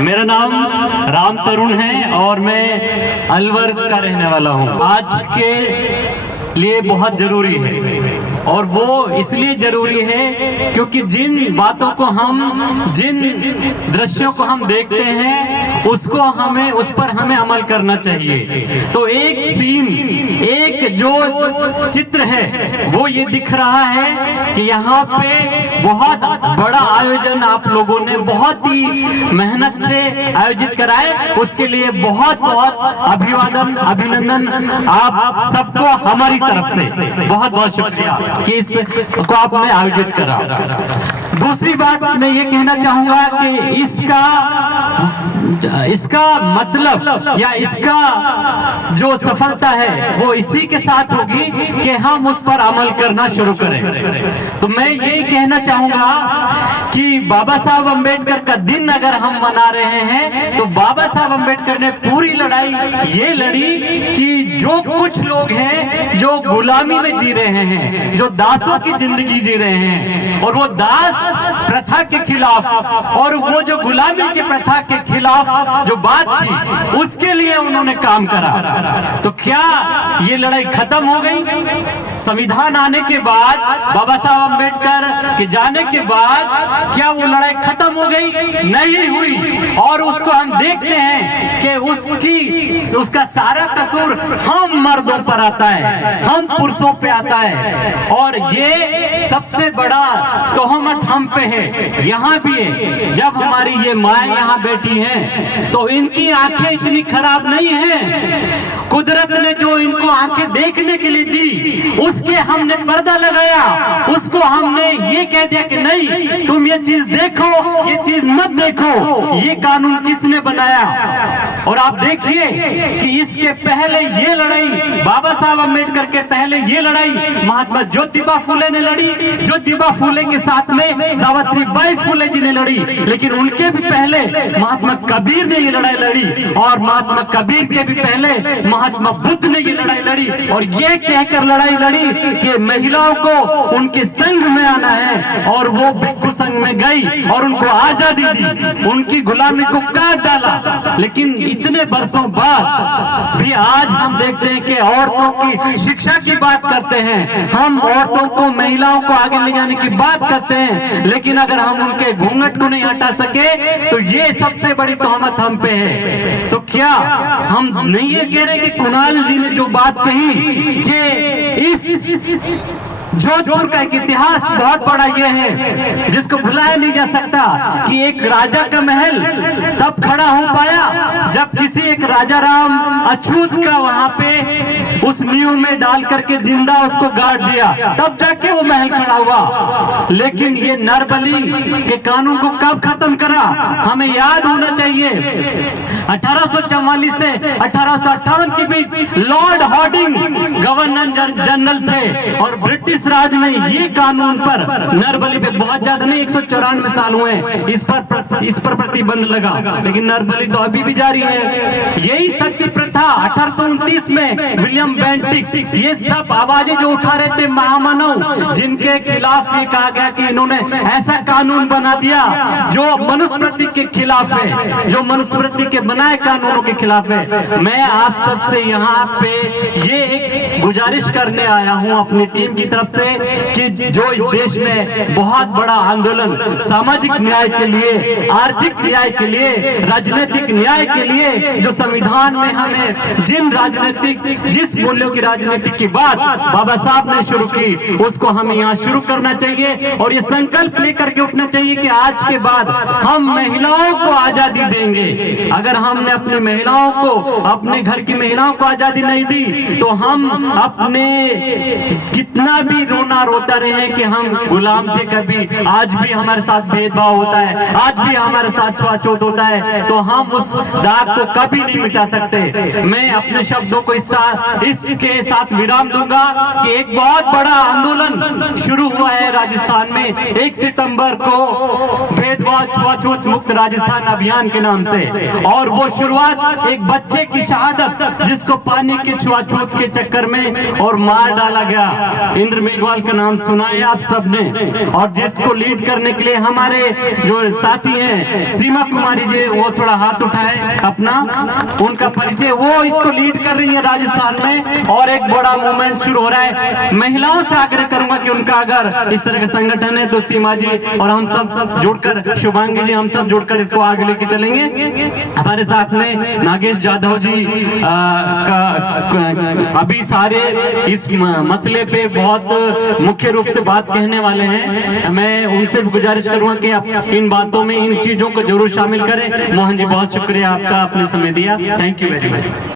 मेरा नाम राम तरुण है और मैं अलवर का रहने वाला हूँ। आज के लिए बहुत जरूरी है और वो इसलिए जरूरी है क्योंकि जिन बातों को जिन दृश्यों को हम देखते हैं उसको उस पर हमें अमल करना चाहिए। तो एक सीन, एक जो चित्र है वो ये दिख रहा है कि यहाँ पे बहुत बड़ा आयोजन आप लोगों ने बहुत ही मेहनत से आयोजित कराए, उसके लिए बहुत बहुत अभिवादन, अभिनंदन आप सबको हमारी तरफ से बहुत बहुत शुक्रिया कि इसको आपने आयोजित करा। दूसरी बात मैं ये कहना चाहूंगा कि इसका मतलब या इसका जो सफलता है वो इसी के साथ होगी कि हम उस पर अमल करना शुरू करें। तो मैं यही कहना चाहूंगा कि बाबा साहब अम्बेडकर का दिन अगर हम मना रहे हैं तो बाबा साहब अम्बेडकर ने पूरी लड़ाई ये लड़ी कि जो कुछ लोग हैं जो गुलामी में जी रहे हैं, जो दासों की जिंदगी जी रहे हैं और वो दास प्रथा के खिलाफ और वो जो गुलामी की प्रथा के खिलाफ जो बात थी उसके लिए उन्होंने काम करा। तो क्या ये लड़ाई खत्म हो गई? संविधान आने के बाद, बाबा साहब अम्बेडकर के जाने के बाद क्या वो लड़ाई खत्म हो गई? नहीं हुई। और उसको हम देखते हैं कि उसका सारा कसूर हम मर्दों पर आता है, हम पुरुषों पे आता है और ये सबसे बड़ा तोहमत हम पे है। यहाँ भी है, जब हमारी ये माए यहाँ बैठी हैं तो इनकी आंखें इतनी खराब नहीं है। कुदरत ने जो इनको आंखें देखने के लिए दी उसके हमने पर्दा लगाया, उसको हमने ये कह दिया कि नहीं तुम ये चीज देखो, ये चीज मत देखो। ये कानून किसने बनाया? और आप देखिए कि इसके पहले ये लड़ाई, बाबा साहब अम्बेडकर के पहले ये लड़ाई महात्मा ज्योतिबा फुले ने लड़ी, ज्योतिबा फुले के साथ में सावित्रीबाई फुले जी ने लड़ी, लेकिन उनके भी पहले महात्मा कबीर ने ये लड़ाई लड़ी और महात्मा कबीर के भी पहले महात्मा बुद्ध ने ये लड़ाई लड़ी और ये कहकर लड़ाई लड़ी कि महिलाओं को उनके संघ में आना है और वो भिक्षु संघ में गई और उनको आजादी दी, उनकी गुलामी को काट डाला। लेकिन इतने वर्षों बाद भी आज हम देखते हैं कि औरतों की शिक्षा की बात करते हैं, हम औरतों को, महिलाओं को आगे ले जाने की बात करते हैं, लेकिन अगर हम उनके घूंघट को नहीं हटा सके तो ये सबसे बड़ी तोहमत हम पे है। तो क्या हम नहीं ये कह रहे कि कुणाल जी ने जो बात कही कि इस जोधपुर का एक इतिहास बहुत बड़ा ये है जिसको भुलाया नहीं जा सकता कि एक राजा का महल तब खड़ा हो पाया जब किसी एक राजा राम अछूत का वहां पे उस नींव में डाल करके जिंदा उसको गाड़ दिया, तब जाके वो महल खड़ा हुआ। लेकिन ये नरबली के कानून को कब खत्म करा हमें याद होना चाहिए। 1844 से 1858 के बीच लॉर्ड हॉर्डिंग गवर्नर जनरल थे और ब्रिटिश राज में ये कानून पर नरबली पे बहुत ज्यादा नहीं, 194 साल हुए इस पर प्रतिबंध लगा, लेकिन नरबली तो अभी भी जारी है। यही सती प्रथा 1829 में विलियम बेंटिक, ये सब आवाजें जो उठा रहे थे महामानव, जिनके खिलाफ ये कहा गया कि इन्होंने ऐसा कानून बना दिया जो मनुस्मृति के खिलाफ है, जो मनुस्मृति के बनाए कानूनों के खिलाफ है। मैं आप सबसे यहाँ पे ये एक गुजारिश करने आया हूँ अपनी टीम की तरफ से कि जो इस देश में बहुत बड़ा आंदोलन सामाजिक न्याय के लिए, आर्थिक न्याय के लिए, राजनीतिक न्याय के लिए, जो संविधान में हमें जिस मूल्यों की राजनीति की बात बाबा साहब ने शुरू की उसको हमें यहाँ शुरू करना चाहिए और ये संकल्प लेकर के उठना चाहिए कि आज के बाद हम महिलाओं को आजादी देंगे। अगर हमने अपनी महिलाओं को, अपने घर की महिलाओं को आजादी नहीं दी तो हम अपने कितना भी रोना रोता रहे कि हम गुलाम थे कभी, आज भी हमारे साथ भेदभाव होता है, आज भी हमारे साथ छुआछूत होता है, तो हम उस दाग को कभी नहीं मिटा सकते। मैं अपने शब्दों को इसके साथ विराम दूंगा कि एक बहुत बड़ा आंदोलन शुरू हुआ है राजस्थान में 1 सितंबर को, भेदभाव छुआछूत मुक्त राजस्थान अभियान के नाम से, और वो शुरुआत एक बच्चे की शहादत जिसको पानी के छुआछूत के चक्कर में और मार डाला गया, इंद्र मेघवाल का नाम सुना है आप सबने, और जिसको लीड करने के लिए हमारे जो साथी हैं सीमा कुमारी जी, वो थोड़ा हाथ उठाए अपना, उनका परिचय, वो इसको लीड कर रही है राजस्थान में। और एक बड़ा मूवमेंट शुरू हो रहा है। महिलाओं से आग्रह करूंगा कि उनका अगर इस तरह का संगठन है तो सीमा जी और हम सब जुड़कर, शुभांगी जी, हम सब जुड़कर इसको आगे लेके चलेंगे। हमारे साथ में नागेश जाधव जी अभी सारे इस मसले पे बहुत मुख्य रूप से बात कहने वाले हैं। मैं उनसे भी गुजारिश करूंगा कि आप इन बातों में, इन चीजों को जरूर शामिल करें। मोहन जी बहुत शुक्रिया आपका, आपने समय दिया। Thank you very much.